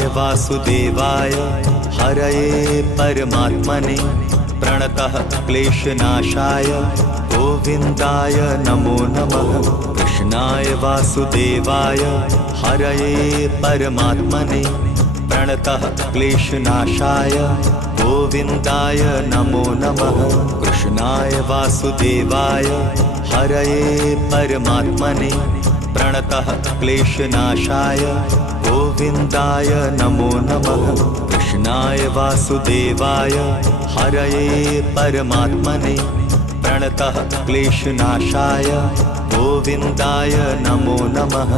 कृष्णाय वासुदेवाय हरये परमात्मने प्रणतः क्लेशनाशाय गोविन्दाय नमो नमः। कृष्णाय वासुदेवाय हरये परमात्मने प्रणतः क्लेशनाशाय गोविन्दाय नमो नमः। कृष्णाय वासुदेवाय हरये परमात्मने प्रणतः क्लेशनाशाय गोविन्दाय नमो नमः। कृष्णाय वासुदेवाय हरये परमात्मने प्रणतः क्लेशनाशाय गोविन्दाय नमो नमः।